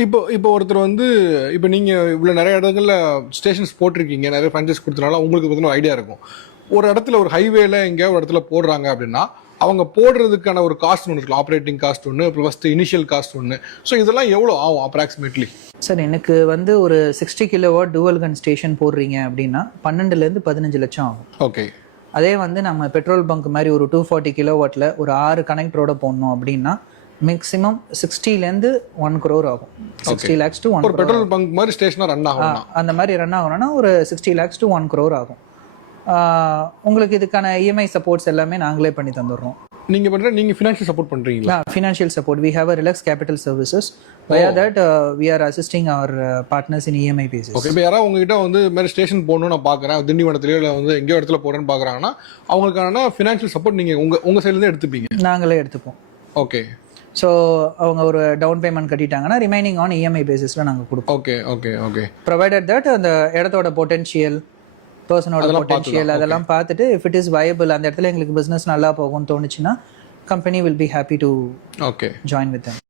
இப்போ இப்போ ஒருத்தர் வந்து இப்போ நீங்கள் இவ்வளோ நிறைய இடங்கள்ல ஸ்டேஷன்ஸ் போட்டிருக்கீங்க, நிறைய ஃப்ரான்ச்சைஸ் கொடுத்தனால உங்களுக்கு பார்த்தீங்கன்னா ஐடியா இருக்கும். ஒரு இடத்துல ஒரு ஹைவேல எங்கேயாவது ஒரு இடத்துல போடுறாங்க அப்படின்னா அவங்க போடுறதுக்கான ஒரு காஸ்ட் ஒன்று இருக்குல்ல, ஆப்ரேட்டிங் காஸ்ட் ஒன்று, அப்புறம் ஃபஸ்ட்டு இனிஷியல் காஸ்ட் ஒன்று. ஸோ இதெல்லாம் எவ்வளோ ஆகும் அப்ராக்சிமேட்லி? சார் எனக்கு வந்து ஒரு 60 கிலோவாட் டூவல் கன் ஸ்டேஷன் போடுறீங்க அப்படின்னா 12 to 15 லட்சம் ஆகும். ஓகே. அதே வந்து நம்ம பெட்ரோல் பங்க் மாதிரி ஒரு 240 கிலோவாட்டில் ஒரு 6 கனெக்டரோட போடணும் அப்படின்னா மேக்ஸிமம் 60 to 1 crore ஆகும். 60 lakhs to 1 ஒரு பெட்ரோல் பங்க் மாதிரி ஸ்டேஷனாக ரன் ஆகும். அந்த மாதிரி ரன் ஆகணும்னா ஒரு 60 lakhs to 1 crore ஆகும். உங்களுக்கு இதுக்கான இஎம்ஐ சப்போர்ட்ஸ் எல்லாமே நாங்களே பண்ணி தந்துடுறோம். நீங்க ஃபினான்ஷியல் சப்போர்ட் பண்றீங்களா? Financial support. We have a Relax Capital Services. Via that we are assisting our partners in EMI basis. Okay. இப்போ யாராவது உங்ககிட்ட வந்து மாதிரி ஸ்டேஷன் போடணும்னு நான் பார்க்குறேன், திண்டிவனத்துலயோ இல்லை வந்து எங்கேயோ இடத்துல போடுறேன்னு பார்க்குறாங்கன்னா அவங்களுக்கான ஃபினான்ஷியல் சப்போர்ட் நீங்கள் உங்கள் சைட்லேருந்து எடுத்துப்பீங்க? நாங்களே எடுத்துப்போம். ஓகே. ஸோ அவங்க ஒரு டவுன் பேமெண்ட் கட்டிட்டாங்கன்னா ரிமைனிங் ஆன் இஎம்ஐ பேசிஸில் நாங்கள் கொடுப்போம். Okay okay okay. Provided that அந்த இடத்தோட பொட்டென்ஷியல், பர்சனோட பொட்டென்ஷியல் அதெல்லாம் பார்த்துட்டு இஃப் இட் இஸ் வயபிள், அந்த இடத்துல எங்களுக்கு பிஸ்னஸ் நல்லா போகும்னு தோணுச்சுன்னா company will be happy to join with them.